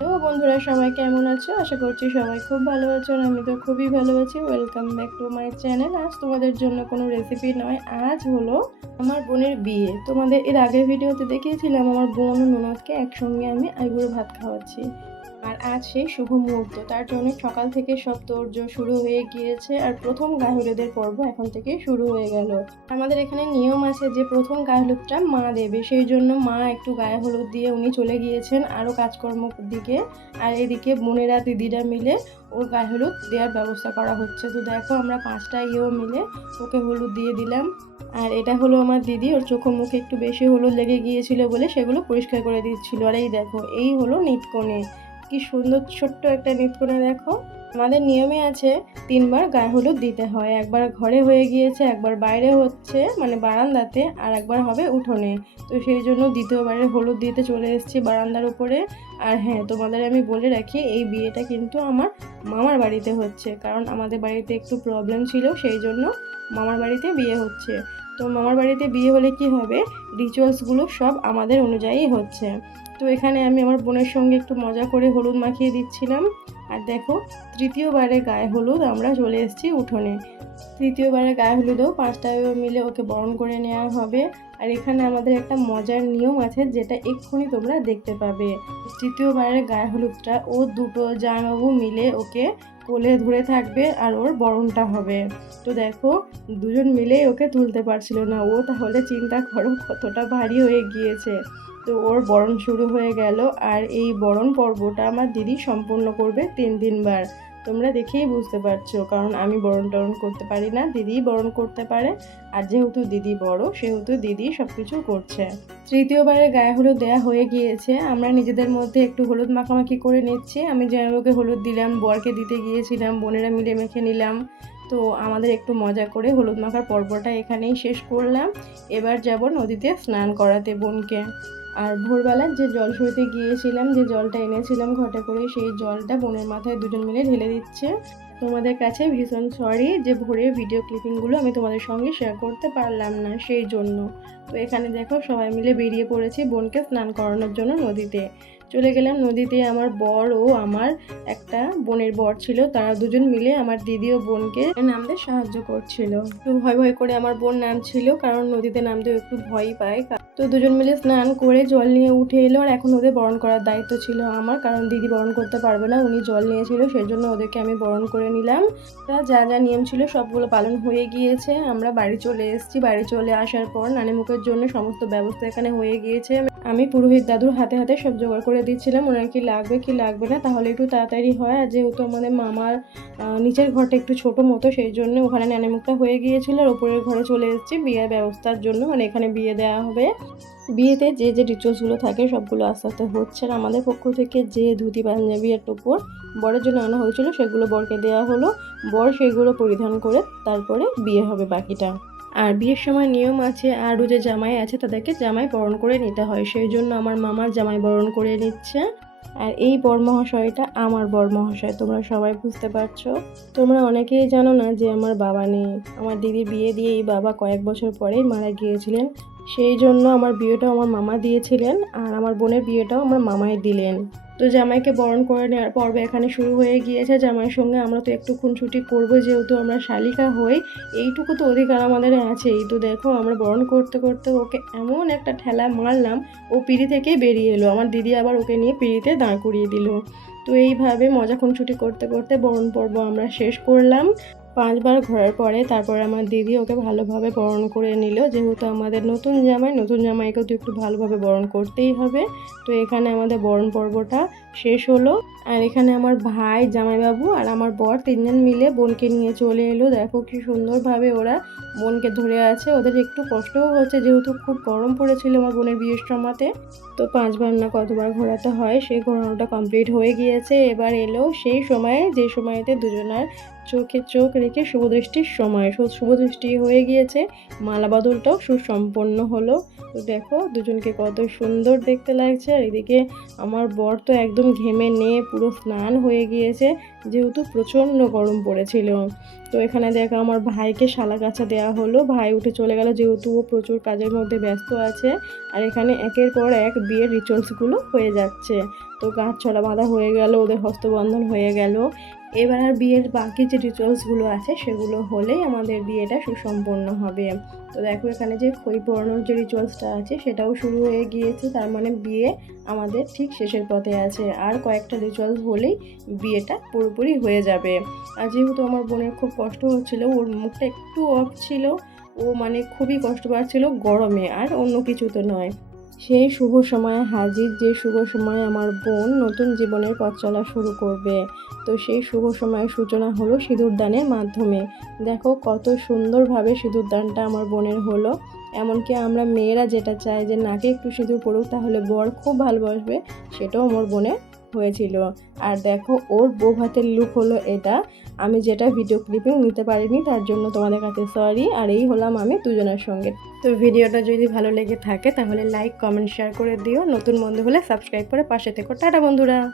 Hello বন্ধুরা, সবাই কেমন আছো? আশা করছি সবাই খুব ভালো আছো আর আমি তো খুবই ভালো আছি। Welcome back to my channel. আজ তোমাদের জন্য কোনো রেসিপি নয়, আজ হলো আমার বোনের বিয়ে। তোমাদের এর আগের ভিডিওতে দেখিয়েছিলাম আমার বোন ও ননদকে একসঙ্গে আমি আইবুড়ো ভাত খাওয়াচ্ছি। আর আজ সেই শুভ মুহূর্ত, তার জন্য সকাল থেকে সব তোড়জোড় শুরু হয়ে গিয়েছে আর প্রথম গায়ে হলুদের পর্ব এখন থেকে শুরু হয়ে গেল। আমাদের এখানে নিয়ম আছে যে প্রথম গায়ে হলুদটা মা দেবে, সেই জন্য মা একটু গায়ে হলুদ দিয়ে উনি চলে গিয়েছেন আরও কাজকর্ম দিকে। আর এদিকে বোনেরা দিদিরা মিলে ওর গায়ে হলুদ দেওয়ার ব্যবস্থা করা হচ্ছে। তো দেখো আমরা 5টা মিলে ওকে হলুদ দিয়ে দিলাম। আর এটা হলো আমার দিদি, ওর চোখে মুখে একটু বেশি হলুদ লেগে গিয়েছিল বলে সেগুলো পরিষ্কার করে দিচ্ছিল। আর এই দেখো, এই হলো নিতকনে, কি সুন্দর ছোট্ট একটা নিতকনে দেখো। আমাদের নিয়মে আছে 3বার গায়ে হলুদ দিতে হয়, একবার ঘরে হয়ে গিয়েছে, একবার বাইরে হচ্ছে মানে বারান্দাতে, আর একবার হবে উঠোনে। তো সেই জন্য দ্বিতীয়বারে হলুদ দিতে চলে এসেছি বারান্দার উপরে। আর হ্যাঁ, তোমাদের আমি বলে রাখি, এই বিয়েটা কিন্তু আমার মামার বাড়িতে হচ্ছে, কারণ আমাদের বাড়িতে একটু প্রবলেম ছিল, সেই জন্য মামার বাড়িতে বিয়ে হচ্ছে। তো মামার বাড়িতে বিয়ে হলে কি হবে, রিচুয়ালসগুলো সব আমাদের অনুযায়ী হচ্ছে। তো এখানে আমি আমার বোনের সঙ্গে একটু মজা করে হলুদ মাখিয়ে দিচ্ছিলাম। আর দেখো, তৃতীয়বারে গায়ে হলুদ আমরা চলে এসেছি উঠোনে। তৃতীয়বারে গায়ে হলুদেও 5টা মিলে ওকে বরণ করে নেওয়া হবে। আর এখানে আমাদের একটা মজার নিয়ম আছে, যেটা এক্ষুনি তোমরা দেখতে পাবে। তৃতীয়বারের গায়ে হলুদটা ও দুটো জামাইবাবু মিলে ওকে কোলে ধরে থাকবে আর ওর বরণটা হবে। তো দেখো, দুজন মিলেই ওকে তুলতে পারছিল না ও, তাহলে চিন্তা করো কতটা ভারী হয়ে গিয়েছে। তো ওর বরণ শুরু হয়ে গেল। আর এই বরণ পর্বটা আমার দিদি সম্পূর্ণ করবে 3 বার। তোমরা দেখেই বুঝতে পারছো, কারণ আমি বরণ টরণ করতে পারি না, দিদিই বরণ করতে পারে। আর যেহেতু দিদি বড়, সেহেতু দিদি সব কিছু করছে। তৃতীয়বারে গায়ে হলুদ দেওয়া হয়ে গিয়েছে, আমরা নিজেদের মধ্যে একটু হলুদ মাখামাখি করে নিচ্ছি। আমি জামাইবাবুকে হলুদ দিলাম, বরকে দিতে গিয়েছিলাম, বোনেরা মিলে মেখে নিলাম। তো আমাদের একটু মজা করে হলুদ মাখার পর্বটা এখানেই শেষ করলাম। এবার যাব নদীতে স্নান করাতে বোনকে। আর ভোরবেলার যে জল সইতে গিয়েছিলাম, যে জলটা এনেছিলাম ঘটে করে, সেই জলটা বোনের মাথায় দুজন মিলে ঢেলে দিচ্ছে। তোমাদের কাছে ভীষণ সরি যে ভোরের ভিডিও ক্লিপিংগুলো আমি তোমাদের সঙ্গে শেয়ার করতে পারলাম না, সেই জন্য। তো এখানে দেখো, সবাই মিলে বেরিয়ে পড়েছি বোনকে স্নান করানোর জন্য নদীতে। চলে গেলাম নদীতে। আমার বর ও আমার একটা বোনের বর ছিল, তারা দুজন মিলে আমার দিদি ও বোনকে নামতে সাহায্য করছিল। একটু ভয় ভয় করে আমার বোন নামছিল, কারণ নদীতে নামতেও একটু ভয় পায়। তো দুজন মিলে স্নান করে জল নিয়ে উঠে এলো। আর এখন ওদের বরণ করার দায়িত্ব ছিল আমার, কারণ দিদি বরণ করতে পারবে না, উনি জল নিয়েছিল, সেই জন্য ওদেরকে আমি বরণ করে নিলাম। যা যা নিয়ম ছিল সবগুলো পালন হয়ে গিয়েছে। আমরা বাড়ি চলে এসেছি। বাড়ি চলে আসার পর নানিমুখের জন্য সমস্ত ব্যবস্থা এখানে হয়ে গিয়েছে। আমি পুরোহিত দাদুর হাতে হাতে সব জোগাড় করে দিচ্ছিলাম, ওনার কি লাগবে কি লাগবে না, তাহলে একটু তাড়াতাড়ি হয়। আর যেহেতু আমাদের মামার নিচের ঘরটা একটু ছোট মতো, সেই জন্য ওখানে নানিমুখটা হয়ে গিয়েছিল। আর ওপরের ঘরে চলে এসেছি বিয়ের ব্যবস্থার জন্য, মানে এখানে বিয়ে দেওয়া হবে। বিয়েতে যে যে রিচুয়ালসগুলো থাকে সবগুলো আস্তে আস্তে হচ্ছে। আর আমাদের পক্ষ থেকে যে ধুতি পাঞ্জাবি আর টোপর বরের জন্য আনা হয়েছিল, সেগুলো বরকে দেওয়া হলো। বর সেগুলো পরিধান করে তারপরে বিয়ে হবে বাকিটা। আর বিয়ের সময় নিয়ম আছে, আরও যে জামাই আছে তাদেরকে জামাই বরণ করে নিতে হয়, সেই জন্য আমার মামার জামাই বরণ করে নিচ্ছে। আর এই বর মহাশয়টা আমার বর মহাশয়, তোমরা সবাই বুঝতে পারছো। তোমরা অনেকেই জানো না যে আমার বাবা নেই। আমার দিদির বিয়ে দিয়ে এই বাবা কয়েক বছর পরেই মারা গিয়েছিলেন, সেই জন্য আমার বিয়েটাও আমার মামা দিয়েছিলেন, আর আমার বোনের বিয়েটাও আমার মামাই দিলেন। তো জামাইকে বরণ করে নেওয়ার পর্ব এখানে শুরু হয়ে গিয়েছে। জামাইয়ের সঙ্গে আমরা তো একটু খুনসুটি করবো, যেহেতু আমরা শালিকা হই, এইটুকু তো অধিকার আমাদের আছেই। তো দেখো, আমরা বরণ করতে করতে ওকে এমন একটা ঠেলা মারলাম, ও পিঁড়ি থেকেই বেরিয়ে এলো। আমার দিদি আবার ওকে নিয়ে পিঁড়িতে দাঁড় করিয়ে দিল। তো এইভাবে মজা খুনসুটি করতে করতে বরণ পর্ব আমরা শেষ করলাম। 5বার ঘোরার পরে তারপর আমার দিদি ওকে ভালোভাবে বরণ করে নিল, যেহেতু আমাদের নতুন জামাই, নতুন জামাইকেও তো একটু ভালোভাবে বরণ করতেই হবে। তো এখানে আমাদের বরণ পর্বটা শেষ হলো। আর এখানে আমার ভাই, জামাইবাবু আর আমার বর 3জন মিলে বোনকে নিয়ে চলে এলো। দেখো কি সুন্দরভাবে ওরা বোনকে ধরে আছে। ওদের একটু কষ্টও হচ্ছে, যেহেতু খুব গরম পড়েছিল আমার বোনের বিয়ের সময়তে। তো 5বার না কতবার ঘোরাতে হয়, সেই ঘোরানোটা কমপ্লিট হয়ে গিয়েছে। এবার এলো সেই সময়, যে সময়তে দুজনার চোখে চোখ রেখে শুভদৃষ্টির সময়। শুভদৃষ্টি হয়ে গিয়েছে, মালা বদলটাও সুসম্পন্ন হলো। তো দেখো দুজনকে কত সুন্দর দেখতে লাগছে। আর এদিকে আমার বর তো একদম ঘেমে নিয়ে পুরো স্নান হয়ে গিয়েছে, যেহেতু প্রচণ্ড গরম পড়েছিল। তো এখানে দেখো আমার ভাইকে শালা গাছা দেওয়া হলো। ভাই উঠে চলে গেল, যেহেতু ও প্রচুর কাজের মধ্যে ব্যস্ত আছে। আর এখানে একের পর এক বিয়ের রিচুয়ালসগুলো হয়ে যাচ্ছে। তো গাঁট ছড়া বাঁধা হয়ে গেল, ওদের হস্তবন্ধন হয়ে গেল। এবার আর বিয়ের বাকি যে রিচুয়ালসগুলো আছে সেগুলো হলেই আমাদের বিয়েটা সুসম্পন্ন হবে। তো দেখো এখানে যে খই পোড়ানোর যে রিচুয়ালসটা আছে সেটাও শুরু হয়ে গিয়েছে, তার মানে বিয়ে আমাদের ঠিক শেষের পথে আছে। আর কয়েকটা রিচুয়ালস হলেই বিয়েটা পুরোপুরি হয়ে যাবে। আর যেহেতু আমার বোনের খুব কষ্ট হচ্ছিল, ওর মুখটা একটু অফ ছিল, ও মানে খুবই কষ্ট পাচ্ছিল গরমে, আর অন্য কিছু তো নয়। সেই শুভ সময়ে হাজির, যে শুভ সময়ে আমার বোন নতুন জীবনের পথ চলা শুরু করবে। তো সেই শুভ সময়ের সূচনা হলো সিঁদুরদানের মাধ্যমে। দেখো কত সুন্দরভাবে সিঁদুরদানটা আমার বোনের হলো। এমনকি আমরা মেয়েরা যেটা চাই যে নাকে একটু সিঁদুর পড়ুক তাহলে বর খুব ভালোবাসবে, সেটাও আমার বোনের হয়েছিল। আর দেখো ওর বউ ভাতের লুক হলো এটা। আমি যেটা ভিডিও ক্লিপিং নিতে পারিনি তার জন্য তোমাদের কাছে সরি। আর এই হলাম আমি দুজনের সঙ্গে। তো ভিডিওটা যদি ভালো লেগে থাকে তাহলে লাইক, কমেন্ট, শেয়ার করে দিও। নতুন বন্ধু হলে সাবস্ক্রাইব করে পাশে থেকো। টাটা বন্ধুরা।